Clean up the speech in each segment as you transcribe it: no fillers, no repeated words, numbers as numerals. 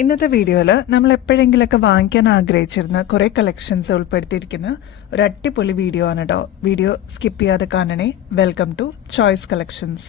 ഇന്നത്തെ വീഡിയോയിൽ നമ്മൾ എപ്പോഴെങ്കിലൊക്കെ വാങ്ങിക്കാൻ ആഗ്രഹിച്ചിരുന്ന കുറെ കളക്ഷൻസ് ഉൾപ്പെടുത്തിയിരിക്കുന്ന ഒരു അടിപൊളി വീഡിയോ ആണ് കേട്ടോ. വീഡിയോ സ്കിപ്പ് ചെയ്യാതെ കാണണേ. Welcome to Choice collections.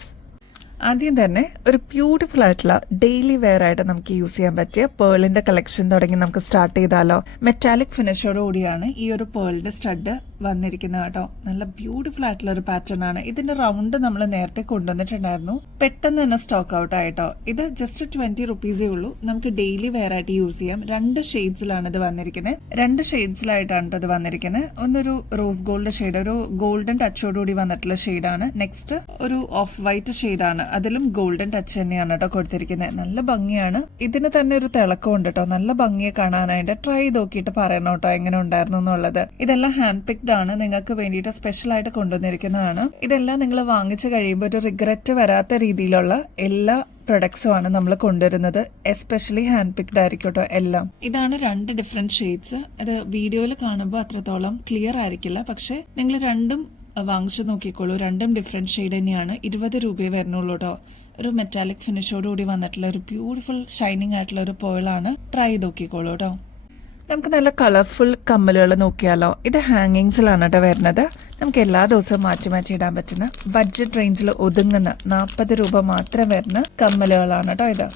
ആദ്യം തന്നെ ഒരു ബ്യൂട്ടിഫുൾ ആയിട്ടുള്ള ഡെയിലി വെയർ ആയിട്ട് നമുക്ക് യൂസ് ചെയ്യാൻ പറ്റിയ പേളിന്റെ കളക്ഷൻ തുടങ്ങി നമുക്ക് സ്റ്റാർട്ട് ചെയ്താലോ. മെറ്റാലിക് ഫിനിഷോട് കൂടിയാണ് ഈ ഒരു പേളിന്റെ സ്റ്റഡ് വന്നിരിക്കുന്നത് കേട്ടോ. നല്ല ബ്യൂട്ടിഫുൾ ആയിട്ടുള്ള ഒരു പാറ്റേൺ ആണ്. ഇതിന്റെ റൗണ്ട് നമ്മൾ നേരത്തെ കൊണ്ടുവന്നിട്ടുണ്ടായിരുന്നു, പെട്ടെന്ന് തന്നെ സ്റ്റോക്ക് ഔട്ട് ആയിട്ടോ. ഇത് ജസ്റ്റ് 20 റുപ്പീസേ ഉള്ളൂ. നമുക്ക് ഡെയിലി വെയർ ആയിട്ട് യൂസ് ചെയ്യാം. 2 ഷെയ്ഡ്സിലാണ് ഇത് വന്നിരിക്കുന്നത്. 2 ഷെയ്ഡ്സിലായിട്ടാണ് ഇത് വന്നിരിക്കുന്നത്. ഒന്നൊരു റോസ് ഗോൾഡ് ഷെയ്ഡ്, ഒരു ഗോൾഡൻ ടച്ചോടുകൂടി വന്നിട്ടുള്ള ഷെയ്ഡാണ്. നെക്സ്റ്റ് ഒരു ഓഫ് വൈറ്റ് ഷെയ്ഡാണ്, അതിലും ഗോൾഡൻ ടച്ച് തന്നെയാണ് കേട്ടോ കൊടുത്തിരിക്കുന്നത്. നല്ല ഭംഗിയാണ്. ഇതിന് തന്നെ ഒരു തിളക്കം ഉണ്ട് കേട്ടോ. നല്ല ഭംഗിയെ കാണാനായിട്ട് ട്രൈ ചെയ്ത് നോക്കിയിട്ട് പറയണം കേട്ടോ എങ്ങനെ ഉണ്ടായിരുന്നു എന്നുള്ളത്. ഇതെല്ലാം ഹാൻഡ് പിക്ഡ് ആണ്, നിങ്ങൾക്ക് വേണ്ടിയിട്ട് സ്പെഷ്യൽ ആയിട്ട് കൊണ്ടുവന്നിരിക്കുന്നതാണ്. ഇതെല്ലാം നിങ്ങൾ വാങ്ങിച്ചു കഴിയുമ്പോൾ ഒരു റിഗ്രറ്റ് വരാത്ത രീതിയിലുള്ള എല്ലാ പ്രൊഡക്ട്സും ആണ് നമ്മൾ കൊണ്ടുവരുന്നത്. എസ്പെഷ്യലി ഹാൻഡ് പിക്ഡ് ആയിരിക്കും കേട്ടോ എല്ലാം. ഇതാണ് 2 ഡിഫറെന്റ് ഷെയ്ഡ്സ്. അത് വീഡിയോയിൽ കാണുമ്പോൾ അത്രത്തോളം ക്ലിയർ ആയിരിക്കില്ല, പക്ഷെ നിങ്ങൾ രണ്ടും വാങ്ങിച്ചു നോക്കിക്കോളൂ. 2 ഡിഫറെന്റ് ഷെയ്ഡ് തന്നെയാണ്. 20 രൂപയെ വരുന്നുള്ളൂ കേട്ടോ. ഒരു മെറ്റാലിക് ഫിനിഷോടുകൂടി വന്നിട്ടുള്ള ഒരു ബ്യൂട്ടിഫുൾ ഷൈനിങ് ആയിട്ടുള്ള ഒരു പേളാണ്. ട്രൈ ചെയ്ത് നോക്കിക്കോളൂ കേട്ടോ. നമുക്ക് നല്ല കളർഫുൾ കമ്മലുകൾ നോക്കിയാലോ. ഇത് ഹാങ്ങിങ്സിലാണ് കേട്ടോ വരുന്നത്. നമുക്ക് എല്ലാ ദിവസവും മാറ്റി മാറ്റി ഇടാൻ പറ്റുന്ന ബഡ്ജറ്റ് റേഞ്ചിൽ ഒതുങ്ങുന്ന 40 രൂപ മാത്രം വരുന്ന കമ്മലുകളാണ് കേട്ടോ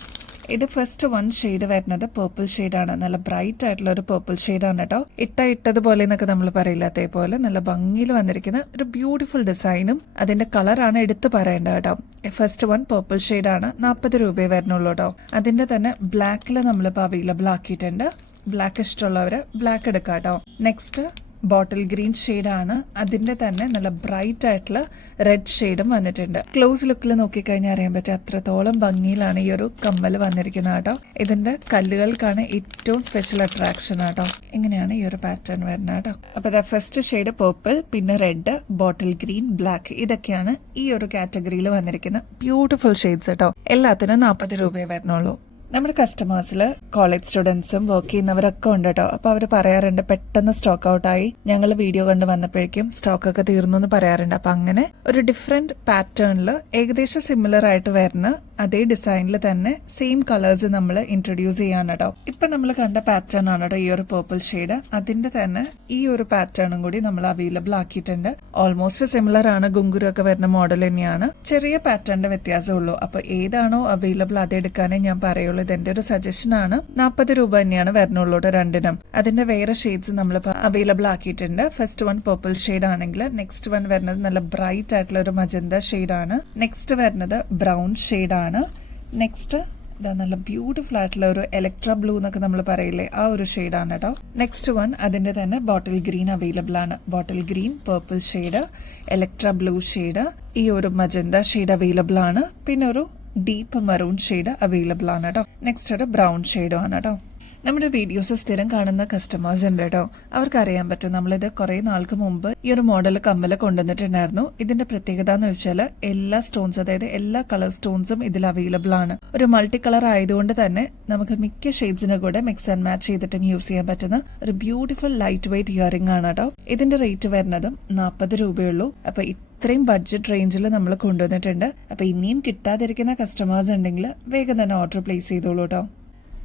ഇത് ഫസ്റ്റ് 1 ഷെയ്ഡ് വരുന്നത് പേർപ്പിൾ ഷെയ്ഡാണ്. നല്ല ബ്രൈറ്റ് ആയിട്ടുള്ള ഒരു പേർപ്പിൾ ഷെയ്ഡാണ് കേട്ടോ. ഇട്ടതുപോലെ എന്നൊക്കെ നമ്മൾ പറയില്ല, അതേപോലെ നല്ല ഭംഗിയിൽ വന്നിരിക്കുന്ന ഒരു ബ്യൂട്ടിഫുൾ ഡിസൈനും അതിന്റെ കളറാണ് എടുത്തു പറയേണ്ടത് കേട്ടോ. ഫസ്റ്റ് 1 പേർപ്പിൾ ഷെയ്ഡാണ്. 40 രൂപയെ വരുന്നുള്ളൂ കേട്ടോ. അതിന്റെ തന്നെ ബ്ലാക്കിൽ നമ്മളിപ്പോൾ അവൈലബിൾ ആക്കിയിട്ടുണ്ട്. ബ്ലാക്ക് ഇഷ്ടമുള്ളവര് ബ്ലാക്ക് എടുക്കാം കേട്ടോ. നെക്സ്റ്റ് ബോട്ടിൽ ഗ്രീൻ ഷെയ്ഡാണ്. അതിന്റെ തന്നെ നല്ല ബ്രൈറ്റ് ആയിട്ടുള്ള റെഡ് ഷെയ്ഡും വന്നിട്ടുണ്ട്. ക്ലോസ് ലുക്കിൽ നോക്കിക്കഴിഞ്ഞാൽ അറിയാൻ പറ്റും അത്രത്തോളം ഭംഗിയിലാണ് ഈ ഒരു കമ്മൽ വന്നിരിക്കുന്നത് കേട്ടോ. ഇതിന്റെ കല്ലുകൾക്കാണ് ഏറ്റവും സ്പെഷ്യൽ അട്രാക്ഷൻ കേട്ടോ. ഇങ്ങനെയാണ് ഈ ഒരു പാറ്റേൺ വരുന്നത് കേട്ടോ. അപ്പൊ ഫസ്റ്റ് ഷെയ്ഡ് പേർപ്പിൾ, പിന്നെ റെഡ്, ബോട്ടിൽ ഗ്രീൻ, ബ്ലാക്ക്, ഇതൊക്കെയാണ് ഈ ഒരു കാറ്റഗറിയിൽ വന്നിരിക്കുന്ന ബ്യൂട്ടിഫുൾ ഷെയ്ഡ്സ് കേട്ടോ. എല്ലാത്തിനും 40 രൂപയെ വരുന്നുള്ളൂ. നമ്മുടെ കസ്റ്റമേഴ്സിൽ കോളേജ് സ്റ്റുഡൻസും വർക്ക് ചെയ്യുന്നവരൊക്കെ ഉണ്ട് കേട്ടോ. അപ്പൊ അവർ പറയാറുണ്ട് പെട്ടെന്ന് സ്റ്റോക്ക് ഔട്ട് ആയി, ഞങ്ങൾ വീഡിയോ കണ്ട് വന്നപ്പോഴേക്കും സ്റ്റോക്ക് ഒക്കെ തീർന്നു എന്ന് പറയാറുണ്ട്. അപ്പൊ അങ്ങനെ ഒരു ഡിഫറെന്റ് പാറ്റേണിൽ ഏകദേശം സിമിലർ ആയിട്ട് വരുന്ന അതേ ഡിസൈനിൽ തന്നെ സെയിം കളേഴ്സ് നമ്മൾ ഇൻട്രൊഡ്യൂസ് ചെയ്യാണ് കേട്ടോ. ഇപ്പൊ നമ്മൾ കണ്ട പാറ്റേൺ ആണ് കേട്ടോ ഈ ഒരു പേർപ്പിൾ ഷെയ്ഡ്. അതിന്റെ തന്നെ ഈ ഒരു പാറ്റേണും കൂടി നമ്മൾ അവൈലബിൾ ആക്കിയിട്ടുണ്ട്. ഓൾമോസ്റ്റ് സിമിലർ ആണ്, ഗുങ്കുരു ഒക്കെ വരുന്ന മോഡൽ തന്നെയാണ്. ചെറിയ പാറ്റേണിന്റെ വ്യത്യാസമുള്ളൂ. അപ്പൊ ഏതാണോ അവൈലബിൾ അതെടുക്കാനേ ഞാൻ പറയുള്ളൂ. ഇതെന്റെ ഒരു സജഷൻ ആണ്. 40 രൂപ തന്നെയാണ് വരുന്നുള്ളൂ രണ്ടിനും. അതിന്റെ വേറെ ഷെയ്ഡ്സ് നമ്മൾ അവൈലബിൾ ആക്കിയിട്ടുണ്ട്. ഫസ്റ്റ് 1 പേർപ്പിൾ ഷെയ്ഡ് ആണെങ്കിൽ നെക്സ്റ്റ് 1 വരുന്നത് നല്ല ബ്രൈറ്റ് ആയിട്ടുള്ള ഒരു മജന്ത ഷെയ്ഡ് ആണ്. നെക്സ്റ്റ് വരുന്നത് ബ്രൗൺ ഷെയ്ഡ് ആണ്. നെക്സ്റ്റ് നല്ല ബ്യൂട്ടിഫുൾ ആയിട്ടുള്ള ഒരു ഇലക്ട്ര ബ്ലൂ എന്നൊക്കെ നമ്മൾ പറയില്ലേ, ആ ഒരു ഷെയ്ഡ് ആണ് കേട്ടോ. നെക്സ്റ്റ് 1 അതിന്റെ തന്നെ ബോട്ടിൽ ഗ്രീൻ അവൈലബിൾ ആണ്. Bottle green, purple shade, Electra blue shade, ഈ ഒരു മജന്ത ഷെയ്ഡ് അവൈലബിൾ ആണ്. പിന്നെ ഒരു ഡീപ്പ് മെറൂൺ ഷെയ്ഡ് അവൈലബിൾ ആണ് കേട്ടോ. നെക്സ്റ്റ് ഒരു ബ്രൗൺ ഷെയ്ഡും ആണ് കേട്ടോ. നമ്മുടെ വീഡിയോസ് സ്ഥിരം കാണുന്ന കസ്റ്റമേഴ്സ് ഉണ്ട് കേട്ടോ. അവർക്ക് അറിയാൻ പറ്റും നമ്മളിത് കുറെ നാൾക്ക് മുമ്പ് ഈ ഒരു മോഡൽ കമ്മല് കൊണ്ടുവന്നിട്ടുണ്ടായിരുന്നു. ഇതിന്റെ പ്രത്യേകത എന്ന് വെച്ചാൽ എല്ലാ സ്റ്റോൺസ്, അതായത് എല്ലാ കളർ സ്റ്റോൺസും ഇതിൽ അവൈലബിൾ ആണ്. ഒരു മൾട്ടി കളർ ആയതുകൊണ്ട് തന്നെ നമുക്ക് മിക്ക ഷെയ്ഡ്സിനെ കൂടെ മിക്സ് ആൻഡ് മാച്ച് ചെയ്തിട്ടും യൂസ് ചെയ്യാൻ പറ്റുന്ന ഒരു ബ്യൂട്ടിഫുൾ ലൈറ്റ് വെയിറ്റ് ഇയറിംഗ് ആണ് കേട്ടോ. ഇതിന്റെ റേറ്റ് വരുന്നതും 40 രൂപയുള്ളൂ. അപ്പൊ ഇത്രയും ബഡ്ജറ്റ് റേഞ്ചിൽ നമ്മൾ കൊണ്ടുവന്നിട്ടുണ്ട്. അപ്പൊ ഇനിയും കിട്ടാതിരിക്കുന്ന കസ്റ്റമേഴ്സ് ഉണ്ടെങ്കിൽ വേഗം തന്നെ ഓർഡർ പ്ലേസ് ചെയ്തോളൂ കേട്ടോ.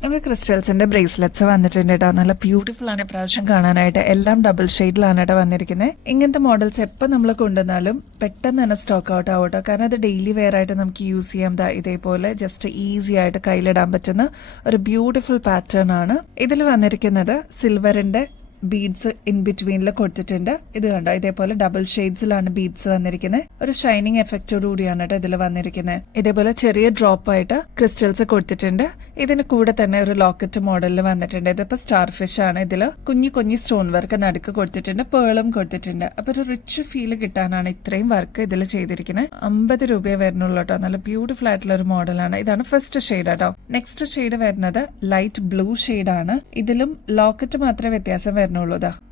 നമ്മുടെ ക്രിസ്റ്റൽസിന്റെ ബ്രേസ്ലെറ്റ്സ് വന്നിട്ടുണ്ട് കേട്ടോ. നല്ല ബ്യൂട്ടിഫുൾ ആണ് ഇപ്രാവശ്യം കാണാനായിട്ട്. എല്ലാം ഡബിൾ ഷെയ്ഡിലാണ് കേട്ടോ വന്നിരിക്കുന്നത്. ഇങ്ങനത്തെ മോഡൽസ് എപ്പോൾ നമ്മൾ കൊണ്ടുവന്നാലും പെട്ടെന്ന് തന്നെ സ്റ്റോക്ക് ഔട്ട് ആവും കേട്ടോ. കാരണം അത് ഡെയിലി വെയർ ആയിട്ട് നമുക്ക് യൂസ് ചെയ്യാം. ഇതേപോലെ ജസ്റ്റ് ഈസി ആയിട്ട് കയ്യിലിടാൻ പറ്റുന്ന ഒരു ബ്യൂട്ടിഫുൾ പാറ്റേൺ ആണ്. ഇതിൽ വന്നിരിക്കുന്നത് സിൽവറിന്റെ ബീഡ്സ് ഇൻ ബിറ്റ്വീനിൽ കൊടുത്തിട്ടുണ്ട്. ഇത് കണ്ടോ, ഇതേപോലെ ഡബിൾ ഷെയ്ഡ്സിലാണ് ബീഡ്സ് വന്നിരിക്കുന്നത്. ഒരു ഷൈനിങ് എഫക്റ്റോട് കൂടിയാണ് കേട്ടോ ഇതിൽ വന്നിരിക്കുന്നത്. ഇതേപോലെ ചെറിയ ഡ്രോപ്പ് ആയിട്ട് ക്രിസ്റ്റൽസ് കൊടുത്തിട്ടുണ്ട്. ഇതിന് കൂടെ തന്നെ ഒരു ലോക്കറ്റ് മോഡലിൽ വന്നിട്ടുണ്ട്. ഇതിപ്പോ സ്റ്റാർ ഫിഷ് ആണ്. ഇതിൽ കുഞ്ഞു സ്റ്റോൺ വർക്ക് നടുക്ക് കൊടുത്തിട്ടുണ്ട്, പേളും കൊടുത്തിട്ടുണ്ട്. അപ്പൊ ഒരു റിച്ച് ഫീൽ കിട്ടാനാണ് ഇത്രയും വർക്ക് ഇതിൽ ചെയ്തിരിക്കുന്നത്. 50 രൂപയെ വരുന്നുള്ളൂ കേട്ടോ. നല്ല ബ്യൂട്ടിഫുൾ ആയിട്ടുള്ള ഒരു മോഡലാണ്. ഇതാണ് ഫസ്റ്റ് ഷെയ്ഡ് കേട്ടോ. നെക്സ്റ്റ് ഷെയ്ഡ് വരുന്നത് ലൈറ്റ് ബ്ലൂ ഷെയ്ഡ് ആണ്. ഇതിലും ലോക്കറ്റ് മാത്രമേ വ്യത്യാസം വരുന്നുള്ളൂ.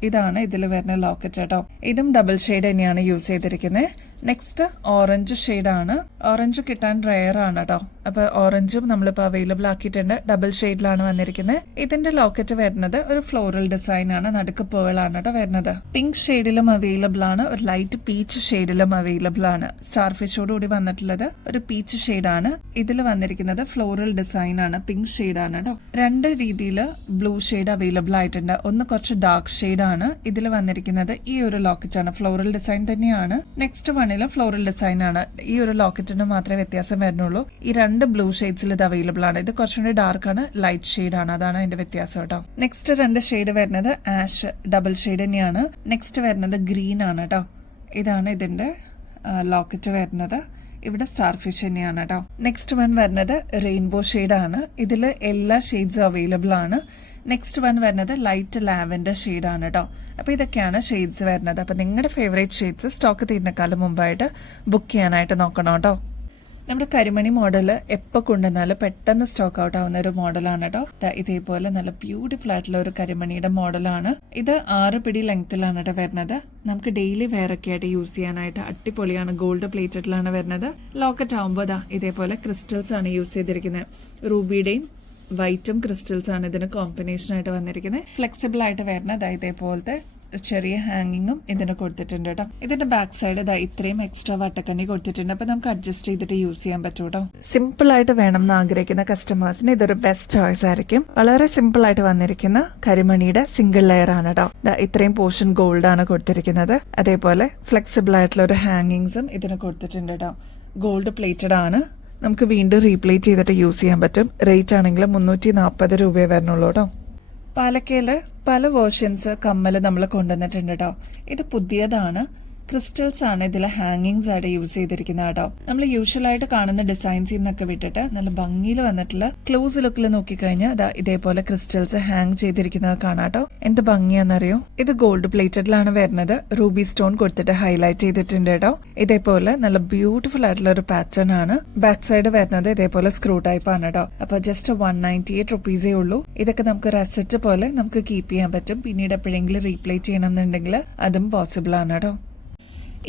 ഇതാണ് ഇതിൽ വരുന്ന ലോക്കറ്റ് കേട്ടോ. ഇതും ഡബിൾ ഷെയ്ഡ് തന്നെയാണ് യൂസ് ചെയ്തിരിക്കുന്നത്. നെക്സ്റ്റ് ഓറഞ്ച് ഷെയ്ഡ് ആണ്. ഓറഞ്ച് കിട്ടാൻ റെയർ ആണ് കേട്ടോ. അപ്പോൾ ഓറഞ്ചും നമ്മളിപ്പോൾ അവൈലബിൾ ആക്കിയിട്ടുണ്ട്. ഡബിൾ ഷെയ്ഡിലാണ് വന്നിരിക്കുന്നത്. ഇതിന്റെ ലോക്കറ്റ് വരുന്നത് ഒരു ഫ്ലോറൽ ഡിസൈൻ ആണ്, നടുക്ക് പേൾ ആണ് കേട്ടോ വരുന്നത്. പിങ്ക് ഷെയ്ഡിലും അവൈലബിൾ ആണ്, ഒരു ലൈറ്റ് പീച്ച് ഷെയ്ഡിലും അവൈലബിൾ ആണ്. സ്റ്റാർ ഫിഷോട് കൂടി വന്നിട്ടുള്ളത് ഒരു പീച്ച് ഷെയ്ഡാണ്. ഇതിൽ വന്നിരിക്കുന്നത് ഫ്ലോറൽ ഡിസൈൻ ആണ്, പിങ്ക് ഷെയ്ഡ് ആണ് കേട്ടോ. രണ്ട് രീതിയിൽ ബ്ലൂ ഷെയ്ഡ് അവൈലബിൾ ആയിട്ടുണ്ട്. ഒന്ന് കുറച്ച് ഡാർക്ക് ഷെയ്ഡ് ആണ്. ഇതിൽ വന്നിരിക്കുന്നത് ഈ ഒരു ലോക്കറ്റ് ആണ്, ഫ്ലോറൽ ഡിസൈൻ തന്നെയാണ്. നെക്സ്റ്റ് വണ്ണിലും ഫ്ലോറൽ ഡിസൈൻ ആണ്. ഈ ഒരു ലോക്കറ്റിന് മാത്രമേ വ്യത്യാസം വരുന്നുള്ളൂ. ഈ രണ്ട് ബ്ലൂ ഷെയ്ഡ്സിൽ ഇത് അവൈലബിൾ ആണ്. ഇത് കുറച്ചുകൂടി ഡാർക്ക് ആണ്, ലൈറ്റ് ഷെയ്ഡ് ആണ്, അതാണ് അതിന്റെ വ്യത്യാസം കേട്ടോ. നെക്സ്റ്റ് രണ്ട് ഷെയ്ഡ് വരുന്നത് ആഷ് ഡബിൾ ഷെയ്ഡ് തന്നെയാണ്. നെക്സ്റ്റ് വരുന്നത് ഗ്രീൻ ആണ് കേട്ടോ. ഇതാണ് ഇതിന്റെ ലോക്കറ്റ് വരുന്നത്. ഇവിടെ സ്റ്റാർ ഫിഷ് തന്നെയാണ് കേട്ടോ. നെക്സ്റ്റ് വൺ വരുന്നത് റെയിൻബോ ഷെയ്ഡ് ആണ്. ഇതിൽ എല്ലാ ഷെയ്ഡ്സും അവൈലബിൾ ആണ്. നെക്സ്റ്റ് വൺ വരുന്നത് ലൈറ്റ് ലാവൻഡർ ഷെയ്ഡ് ആണ് കേട്ടോ. അപ്പോൾ ഇതൊക്കെയാണ് ഷെയ്ഡ്സ് വരുന്നത്. അപ്പോൾ നിങ്ങളുടെ ഫേവറേറ്റ് ഷെയ്ഡ്സ് സ്റ്റോക്ക് തീരുന്നേക്കാളും മുമ്പായിട്ട് ബുക്ക് ചെയ്യാനായിട്ട് നോക്കണം കേട്ടോ. നമ്മുടെ കരിമണി മോഡൽ എപ്പോൾ കൊണ്ടുവന്നാലും പെട്ടെന്ന് സ്റ്റോക്ക് ഔട്ട് ആവുന്ന ഒരു മോഡലാണ് കേട്ടോ. ഇതേപോലെ നല്ല ബ്യൂട്ടിഫുൾ ആയിട്ടുള്ള ഒരു കരിമണിയുടെ മോഡലാണ്. ഇത് 6 പിടി ലെങ്ത്തിലാണ് കേട്ടോ വരുന്നത്. നമുക്ക് ഡെയിലി വെയർ ഒക്കെ ആയിട്ട് യൂസ് ചെയ്യാനായിട്ട് അടിപൊളിയാണ്. ഗോൾഡ് പ്ലേറ്റഡിലാണ് വരുന്നത്. ലോക്കറ്റ് ആകുമ്പോൾ ഇതേപോലെ ക്രിസ്റ്റൽസ് ആണ് യൂസ് ചെയ്തിരിക്കുന്നത്. റൂബിയുടെയും വൈറ്റും ക്രിസ്റ്റൽസ് ആണ് ഇതിന് കോമ്പിനേഷൻ ആയിട്ട് വന്നിരിക്കുന്നത്. ഫ്ലെക്സിബിൾ ആയിട്ട് വരുന്നത് ഇതേപോലത്തെ ചെറിയ ഹാങ്ങിങ്ങും ഇതിന് കൊടുത്തിട്ടുണ്ട് കേട്ടോ. ഇതിന്റെ ബാക്ക് സൈഡ് ഇത്രയും എക്സ്ട്രാ വട്ടക്കണ്ണി കൊടുത്തിട്ടുണ്ട്. അപ്പൊ നമുക്ക് അഡ്ജസ്റ്റ് ചെയ്തിട്ട് യൂസ് ചെയ്യാൻ പറ്റും കേട്ടോ. സിമ്പിൾ ആയിട്ട് വേണം എന്ന് ആഗ്രഹിക്കുന്ന കസ്റ്റമേഴ്സിന് ഇതൊരു ബെസ്റ്റ് ചോയ്സ് ആയിരിക്കും. വളരെ സിമ്പിൾ ആയിട്ട് വന്നിരിക്കുന്ന കരിമണിയുടെ സിംഗിൾ ലെയർ ആണ് കേട്ടോ. ഇത്രയും പോർഷൻ ഗോൾഡ് ആണ് കൊടുത്തിരിക്കുന്നത്. അതേപോലെ ഫ്ലെക്സിബിൾ ആയിട്ടുള്ള ഒരു ഹാങ്ങിങ്സും ഇതിന് കൊടുത്തിട്ടുണ്ട് കേട്ടോ. ഗോൾഡ് പ്ലേറ്റഡ് ആണ്. നമുക്ക് വീണ്ടും റീപ്ലേറ്റ് ചെയ്തിട്ട് യൂസ് ചെയ്യാൻ പറ്റും. റേറ്റ് ആണെങ്കിൽ 340 രൂപയെ വരുന്നുള്ളൂ കേട്ടോ. പാലക്കയില് പല വേർഷൻസ് കമ്മല് നമ്മൾ കൊണ്ടുവന്നിട്ടുണ്ട് കേട്ടോ. ഇത് പുതിയതാണ്. ക്രിസ്റ്റൽസ് ആണ് ഇതിൽ ഹാങ്ങിങ്സ് ആയിട്ട് യൂസ് ചെയ്തിരിക്കുന്നത് കേട്ടോ. നമ്മൾ യൂഷ്വലായിട്ട് കാണുന്ന ഡിസൈൻസിൽ നിന്നൊക്കെ വിട്ടിട്ട് നല്ല ഭംഗിയിൽ വന്നിട്ടുള്ള ക്ലോസ് ലുക്കിൽ നോക്കിക്കഴിഞ്ഞാൽ ഇതേപോലെ ക്രിസ്റ്റൽസ് ഹാങ് ചെയ്തിരിക്കുന്നത് കാണാട്ടോ. എന്ത് ഭംഗിയാണെന്നറിയോ. ഇത് ഗോൾഡ് പ്ലേറ്റഡിലാണ് വരുന്നത്. റൂബി സ്റ്റോൺ കൊടുത്തിട്ട് ഹൈലൈറ്റ് ചെയ്തിട്ടുണ്ട് കേട്ടോ. ഇതേപോലെ നല്ല ബ്യൂട്ടിഫുൾ ആയിട്ടുള്ള ഒരു പാറ്റേൺ ആണ്. ബാക്ക് സൈഡ് വരുന്നത് ഇതേപോലെ സ്ക്രൂ ടൈപ്പ് ആണ് കേട്ടോ. അപ്പൊ ജസ്റ്റ് 198 റുപ്പീസേ ഉള്ളൂ. ഇതൊക്കെ നമുക്ക് ഒരു അസറ്റ് പോലെ നമുക്ക് കീപ്പ് ചെയ്യാൻ പറ്റും. പിന്നീട് എപ്പോഴെങ്കിലും റീപ്ലേറ്റ് ചെയ്യണമെന്നുണ്ടെങ്കിൽ അതും പോസിബിൾ ആണ് കേട്ടോ.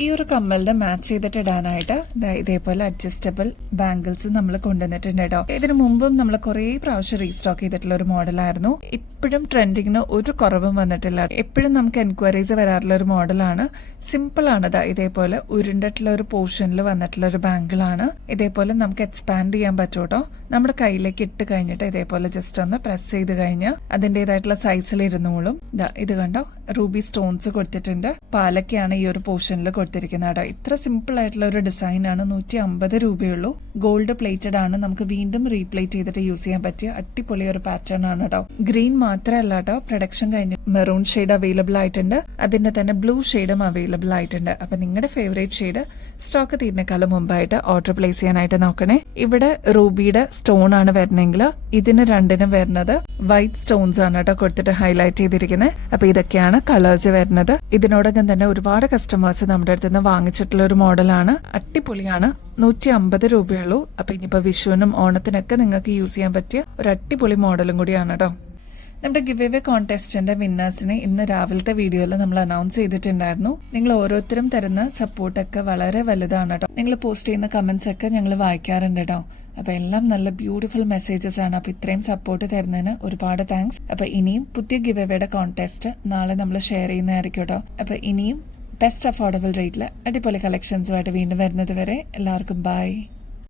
ഈ ഒരു കമ്മലിന് മാച്ച് ചെയ്തിട്ട് ഇടാനായിട്ട് ഇതേപോലെ അഡ്ജസ്റ്റബിൾ ബാംഗിൾസ് നമ്മൾ കൊണ്ടുവന്നിട്ടുണ്ട് കേട്ടോ. ഇതിനു മുമ്പും നമ്മൾ കുറെ പ്രാവശ്യം റീസ്റ്റോക്ക് ചെയ്തിട്ടുള്ള ഒരു മോഡലായിരുന്നു. ഇപ്പോഴും ട്രെൻഡിങ്ങിന് ഒരു കുറവും വന്നിട്ടില്ല. എപ്പോഴും നമുക്ക് എൻക്വയറീസ് വരാറുള്ള ഒരു മോഡലാണ്. സിമ്പിൾ ആണ്. ഇതേപോലെ ഉരുണ്ടിട്ടുള്ള ഒരു പോർഷനിൽ വന്നിട്ടുള്ള ഒരു ബാംഗിൾ ആണ്. ഇതേപോലെ നമുക്ക് എക്സ്പാൻഡ് ചെയ്യാൻ പറ്റും കേട്ടോ. നമ്മുടെ കയ്യിലേക്ക് ഇട്ട് കഴിഞ്ഞിട്ട് ഇതേപോലെ ജസ്റ്റ് ഒന്ന് പ്രസ് ചെയ്ത് കഴിഞ്ഞാൽ അതിൻ്റെതായിട്ടുള്ള സൈസിൽ ഇരുന്നോളും. ഇത് കണ്ടോ, റൂബി സ്റ്റോൺസ് കൊടുത്തിട്ടുണ്ട്. പാലക്കയാണ് ഈ ഒരു പോർഷനിൽ കൊടുത്തിരിക്കുന്നത് കേട്ടോ. ഇത്ര സിമ്പിൾ ആയിട്ടുള്ള ഒരു ഡിസൈൻ ആണ്. 150 രൂപയുള്ളൂ. ഗോൾഡ് പ്ലേറ്റഡ് ആണ്. നമുക്ക് വീണ്ടും റീപ്ലേറ്റ് ചെയ്തിട്ട് യൂസ് ചെയ്യാൻ പറ്റിയ അടിപൊളി ഒരു പാറ്റേൺ ആണ് കേട്ടോ. ഗ്രീൻ മാത്രമല്ല കേട്ടോ, പ്രൊഡക്ഷൻ കഴിഞ്ഞ് മെറൂൺ ഷെയ്ഡ് അവൈലബിൾ ആയിട്ടുണ്ട്. അതിന്റെ തന്നെ ബ്ലൂ ഷെയ്ഡും അവൈലബിൾ ആയിട്ടുണ്ട്. അപ്പൊ നിങ്ങളുടെ ഫേവറേറ്റ് ഷെയ്ഡ് സ്റ്റോക്ക് തീരുന്നേക്കാളും മുമ്പായിട്ട് ഓർഡർ പ്ലേസ് ചെയ്യാനായിട്ട് നോക്കണേ. ഇവിടെ റൂബിയുടെ സ്റ്റോൺ ആണ് വരുന്നെങ്കിൽ ഇതിന് രണ്ടിനും വരുന്നത് വൈറ്റ് സ്റ്റോൺസ് ആണ് കേട്ടോ കൊടുത്തിട്ട് ഹൈലൈറ്റ് ചെയ്തിരിക്കുന്നത്. അപ്പൊ ഇതൊക്കെയാണ് കളേഴ്സ് വരുന്നത്. ഇതിനോടകം തന്നെ ഒരുപാട് കസ്റ്റമേഴ്സ് നമ്മുടെ അടുത്ത് നിന്ന് വാങ്ങിച്ചിട്ടുള്ള ഒരു മോഡലാണ്. അടിപൊളിയാണ്. 150 രൂപയുള്ളൂ. അപ്പൊ ഇനിയിപ്പോ വിഷുവിനും ഓണത്തിനൊക്കെ നിങ്ങൾക്ക് യൂസ് ചെയ്യാൻ പറ്റിയ ഒരു അടിപൊളി മോഡലും കൂടിയാണ് കേട്ടോ. നമ്മുടെ ഗിവ് അവേ കോൺടെസ്റ്റിന്റെ വിന്നേഴ്സിനെ ഇന്ന് രാവിലത്തെ വീഡിയോയിൽ നമ്മൾ അനൗൺസ് ചെയ്തിട്ടുണ്ടായിരുന്നു. നിങ്ങൾ ഓരോരുത്തരും തരുന്ന സപ്പോർട്ടൊക്കെ വളരെ വലുതാണ് കേട്ടോ. നിങ്ങൾ പോസ്റ്റ് ചെയ്യുന്ന കമന്റ്സ് ഒക്കെ ഞങ്ങൾ വായിക്കാറുണ്ട് കേട്ടോ. അപ്പൊ എല്ലാം നല്ല ബ്യൂട്ടിഫുൾ മെസ്സേജസ് ആണ്. അപ്പൊ ഇത്രയും സപ്പോർട്ട് തരുന്നതിന് ഒരുപാട് താങ്ക്സ്. അപ്പൊ ഇനിയും പുതിയ ഗിവ് അവേയുടെ കോൺടെസ്റ്റ് നാളെ നമ്മൾ ഷെയർ ചെയ്യുന്നതായിരിക്കും കേട്ടോ. അപ്പൊ ഇനിയും ബെസ്റ്റ് അഫോർഡബിൾ റേറ്റിൽ അടിപൊളി കളക്ഷൻസുമായിട്ട് വീണ്ടും വരുന്നത് വരെ എല്ലാവർക്കും ബൈ.